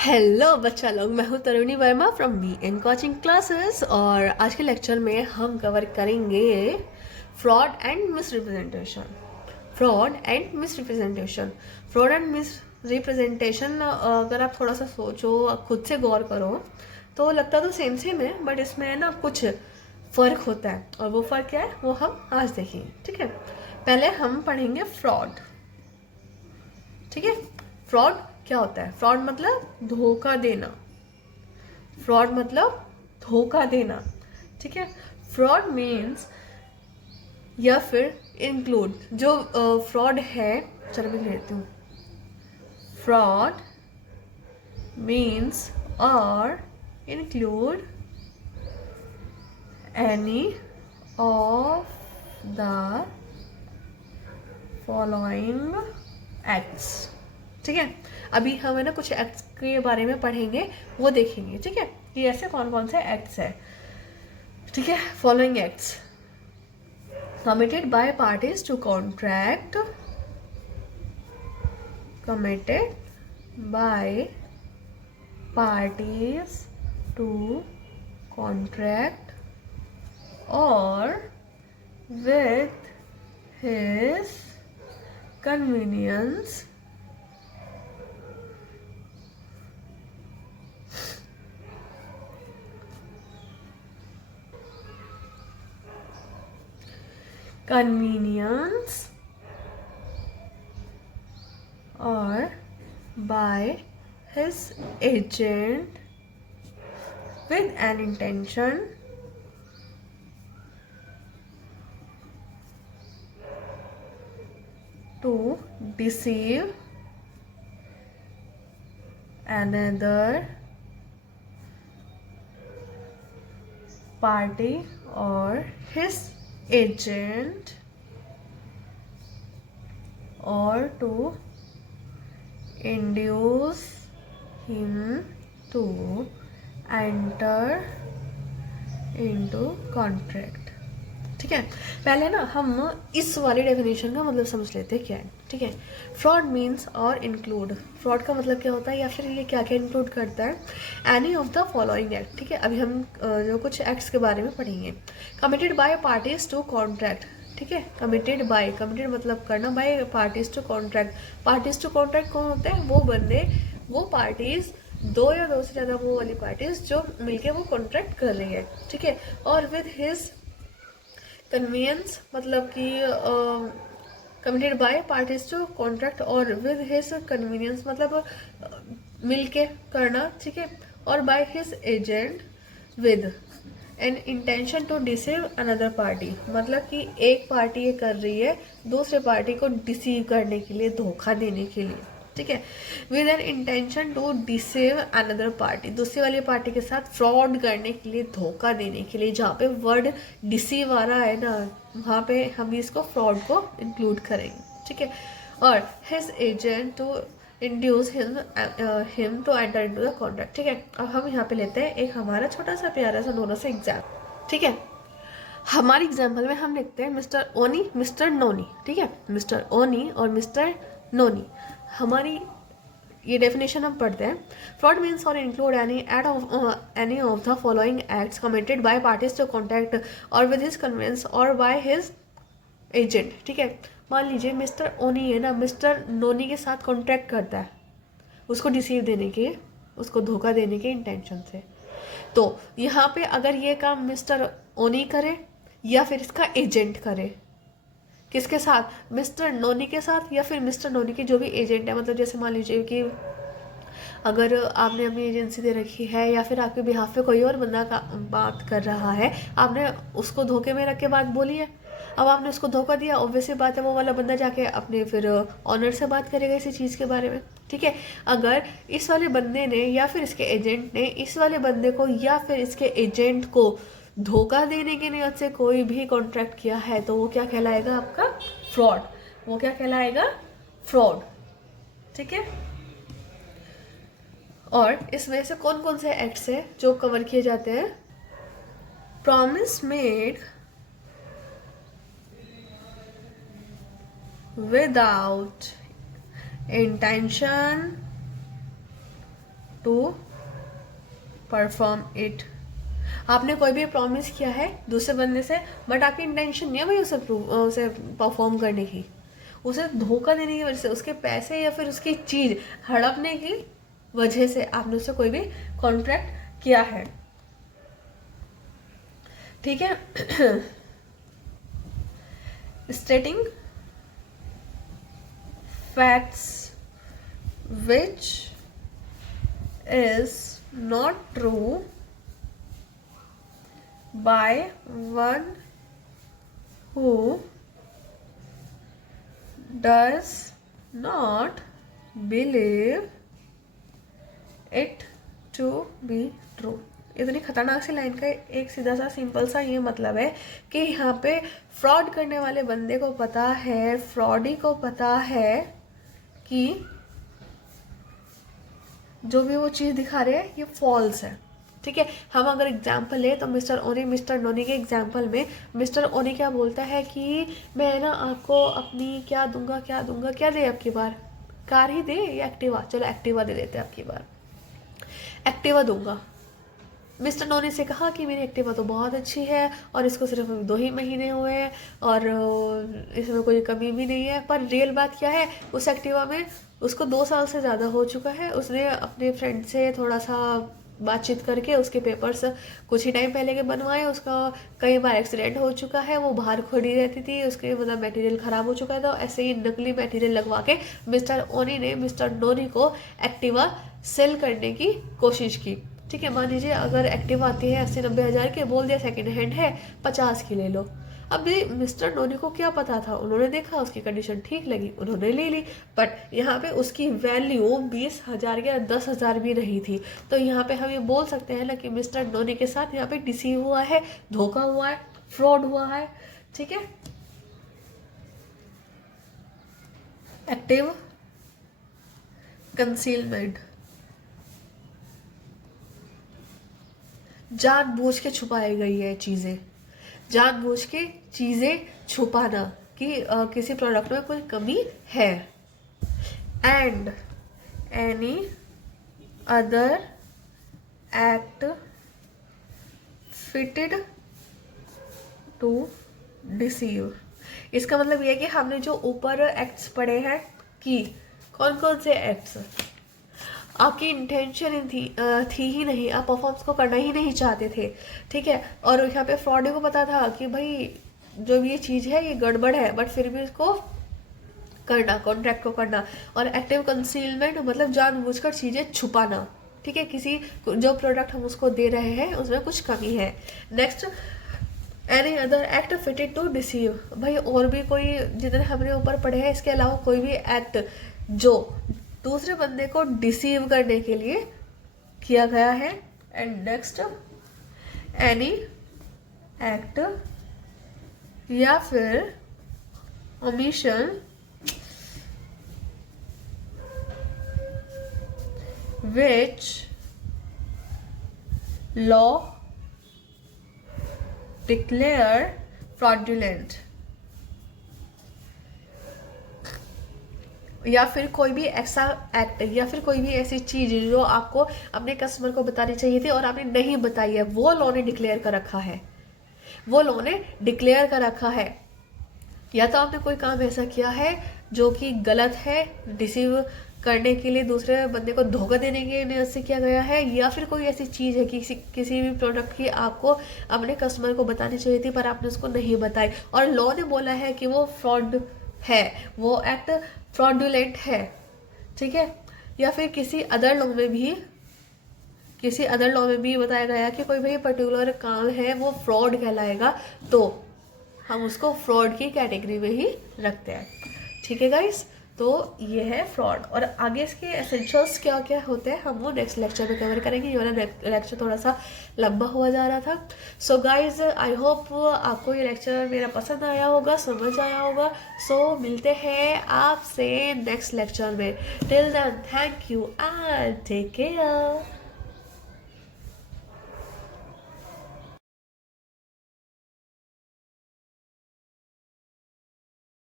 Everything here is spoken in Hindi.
हेलो बच्चा लोग, मैं हूँ Taruni Verma from me N coaching classes. और आज के लेक्चर में हम कवर करेंगे fraud and misrepresentation. Fraud and misrepresentation fraud and misrepresentation अगर आप थोड़ा सा सोचो, खुद से गौर करो तो लगता तो सेम सेम है, बट इसमें ना कुछ फ़र्क होता है। और वो फ़र्क क्या है वो हम आज देखेंगे। ठीक है, पहले हम पढ़ेंगे फ्रॉड। ठीक है, फ्रॉड क्या होता है? फ्रॉड मतलब धोखा देना। फ्रॉड मतलब धोखा देना। ठीक है, फ्रॉड मीन्स या फिर इंक्लूड जो फ्रॉड है। चलो मैं लेती हूँ। फ्रॉड मीन्स और include any of the following acts. ठीक है, अभी हम है ना कुछ एक्ट्स के बारे में पढ़ेंगे, वो देखेंगे। ठीक है, कि ऐसे कौन कौन से एक्ट्स है। ठीक है, following acts committed by parties to contract, committed by parties to contract or with his convenience convenience or by his agent with an intention to deceive another party or his agent, or to induce him to enter into contract। ठीक है, पहले ना हम इस वाली डेफिनेशन का मतलब समझ लेते हैं क्या है। ठीक है, फ्रॉड मीन्स और इंक्लूड। फ्रॉड का मतलब क्या होता है या फिर ये क्या क्या इंक्लूड करता है? Any of the following act. ठीक है, अभी हम जो कुछ एक्ट्स के बारे में पढ़ेंगे। Committed by parties to contract. ठीक है, कमिटेड बाय, कमिटेड मतलब करना, by parties to contract. Parties to contract कौन होते हैं? वो बंदे, वो पार्टीज, दो या दो से ज़्यादा वो वाली पार्टीज जो मिलके वो कॉन्ट्रैक्ट कर रही है। ठीक है, और विद हिज कन्वीनियंस मतलब कि committed by parties to contract और विद हिज कन्वीनियंस मतलब मिलके करना। ठीक है, और by his agent with an intention to deceive another party मतलब कि एक पार्टी ये कर रही है दूसरे पार्टी को डिसीव करने के लिए, धोखा देने के लिए। ठीक है, with an intention to deceive another party, दूसरी वाली पार्टी के साथ फ्रॉड करने के लिए, धोखा देने के लिए। जहाँ पे वर्ड डिसीव आ रहा है ना, वहाँ पे हम इसको फ्रॉड को इंक्लूड करेंगे। ठीक है, और his agent to induce him to enter into the contract. ठीक है, अब हम यहाँ पे लेते हैं एक हमारा छोटा सा प्यारा सा दोनों से एग्जाम। ठीक है, हमारी एग्जाम्पल में हम लिखते हैं मिस्टर ओनी, मिस्टर नोनी। ठीक है, मिस्टर ओनी और मिस्टर नोनी। हमारी ये डेफिनेशन हम पढ़ते हैं। फ्रॉड मीन्स और include any of the following acts committed by parties to contract और विद हिज कन्वेंस और बाय हिज एजेंट। ठीक है, मान लीजिए मिस्टर ओनी है ना, मिस्टर नोनी के साथ कॉन्ट्रैक्ट करता है उसको डिसीव देने के, उसको धोखा देने के इंटेंशन से। तो यहाँ पे अगर ये काम मिस्टर ओनी करे या फिर इसका एजेंट करे, किसके साथ? मिस्टर नोनी के साथ या फिर मिस्टर नोनी की जो भी एजेंट है। मतलब जैसे मान लीजिए कि अगर आपने अपनी एजेंसी दे रखी है या फिर आपके बिहाफ पे कोई और बंदा का बात कर रहा है, आपने उसको धोखे में रख के बात बोली है, अब आपने उसको धोखा दिया, ऑब्वियसली बात है वो वाला बंदा जाके अपने फिर ऑनर से बात करेगा इसी चीज़ के बारे में। ठीक है, अगर इस वाले बंदे ने या फिर इसके एजेंट ने इस वाले बंदे को या फिर इसके एजेंट को धोखा देने की नियत से कोई भी कॉन्ट्रैक्ट किया है तो वो क्या कहलाएगा? आपका फ्रॉड। वो क्या कहलाएगा? फ्रॉड। ठीक है, और इसमें से कौन कौन से एक्ट्स हैं जो कवर किए जाते हैं? Promise made without intention to perform it. आपने कोई भी प्रॉमिस किया है दूसरे बंदे से, बट आपकी इंटेंशन नहीं है भाई उसे परफॉर्म करने की, उसे धोखा देने की वजह से, उसके पैसे या फिर उसकी चीज हड़पने की वजह से आपने उससे कोई भी कॉन्ट्रैक्ट किया है। ठीक है। स्टेटिंग facts which is not true by one who does not believe it to be true। इतनी खतरनाक सी लाइन का एक सीधा सा सिंपल सा ये मतलब है कि यहाँ पे फ्रॉड करने वाले बंदे को पता है, फ्रॉडी को पता है कि जो भी वो चीज़ दिखा रहे हैं ये फॉल्स है। ठीक है। हम अगर एग्जाम्पल ले तो मिस्टर ओनी मिस्टर नोनी के एग्जाम्पल में मिस्टर ओनी क्या बोलता है कि मैं ना आपको अपनी क्या दूंगा क्या दे, अब की बार कार ही दे या एक्टिवा, चलो एक्टिवा दे देते हैं, अब की बार एक्टिवा दूंगा। मिस्टर नोनी से कहा कि मेरी एक्टिवा तो बहुत अच्छी है और इसको सिर्फ 2 ही महीने हुए हैं और इसमें कोई कमी भी नहीं है, पर रियल बात क्या है, उस एक्टिवा में उसको 2 साल से ज़्यादा हो चुका है। उसने अपने फ्रेंड से थोड़ा सा बातचीत करके उसके पेपर्स कुछ ही टाइम पहले के बनवाए, उसका कई बार एक्सीडेंट हो चुका है, वो बाहर खड़ी रहती थी, उसके मतलब मटेरियल ख़राब हो चुका है, तो ऐसे ही नकली मटेरियल लगवा के मिस्टर ओनी ने मिस्टर नोनी को एक्टिवा सेल करने की कोशिश की। ठीक है। मान लीजिए अगर एक्टिवा आती है 80-90 हज़ार की, बोल दिया सेकेंड हैंड है 50 की ले लो। अब मिस्टर नोनी को क्या पता था, उन्होंने देखा उसकी कंडीशन ठीक लगी, उन्होंने ले ली, बट यहाँ पे उसकी वैल्यू 20,000 या 10,000 भी नहीं थी। तो यहाँ पे हम ये बोल सकते हैं ना कि मिस्टर नोनी के साथ यहाँ पे डिसीव हुआ है, धोखा हुआ है, फ्रॉड हुआ है। ठीक है। एक्टिव कंसीलमेंट, जानबूझ के छुपाई गई है चीज़ें, जानबूझ के चीज़ें छुपाना कि किसी प्रोडक्ट में कोई कमी है। And any other act fitted to deceive. इसका मतलब ये है कि हमने जो ऊपर एक्ट्स पढ़े हैं कि कौन कौन से एक्ट्स, आपकी इंटेंशन थी ही नहीं, आप परफॉर्मेंस को करना ही नहीं चाहते थे। ठीक है। और यहाँ पे फ्रॉडी को पता था कि भाई जो भी ये चीज़ है ये गड़बड़ है, बट फिर भी इसको करना, कॉन्ट्रैक्ट को करना। और एक्टिव कंसीलमेंट मतलब जानबूझकर चीज़ें छुपाना। ठीक है। किसी जो प्रोडक्ट हम उसको दे रहे हैं उसमें कुछ कमी है। Next, any other act fitted to deceive. भाई और भी कोई जितने हमने ऊपर पढ़े हैं इसके अलावा कोई भी एक्ट जो दूसरे बंदे को डिसीव करने के लिए किया गया है। एंड नेक्स्ट, एनी एक्ट या फिर omission which law declare fraudulent, या फिर कोई भी ऐसा एक्ट या फिर कोई भी ऐसी चीज जो आपको अपने कस्टमर को बतानी चाहिए थी और आपने नहीं बताई है, वो लॉ ने डिक्लेयर कर रखा है, वो लॉ ने डिक्लेयर कर रखा है। या तो आपने कोई काम ऐसा किया है जो कि गलत है, डिसीव करने के लिए दूसरे बंदे को धोखा देने के लिए उससे किया गया है, या फिर कोई ऐसी चीज़ है कि किसी भी प्रोडक्ट की आपको अपने कस्टमर को बतानी चाहिए थी पर आपने उसको नहीं बताई और लॉ ने बोला है कि वो फ्रॉड है, वो एक्ट फ्रॉडुलेंट है। ठीक है। या फिर किसी अदर लॉ में भी बताया गया कि कोई भी पर्टिकुलर काम है वो फ्रॉड कहलाएगा, तो हम उसको फ्रॉड की कैटेगरी में ही रखते हैं। ठीक है गाइस, तो ये है फ्रॉड। और आगे इसके एसेंशियल्स क्या क्या होते हैं हम वो नेक्स्ट लेक्चर में कवर करेंगे। ये वाला लेक्चर थोड़ा सा लंबा हुआ जा रहा था। सो गाइज आई होप आपको ये लेक्चर मेरा पसंद आया होगा, समझ आया होगा। सो मिलते हैं आपसे नेक्स्ट लेक्चर में। Till then thank you and take care.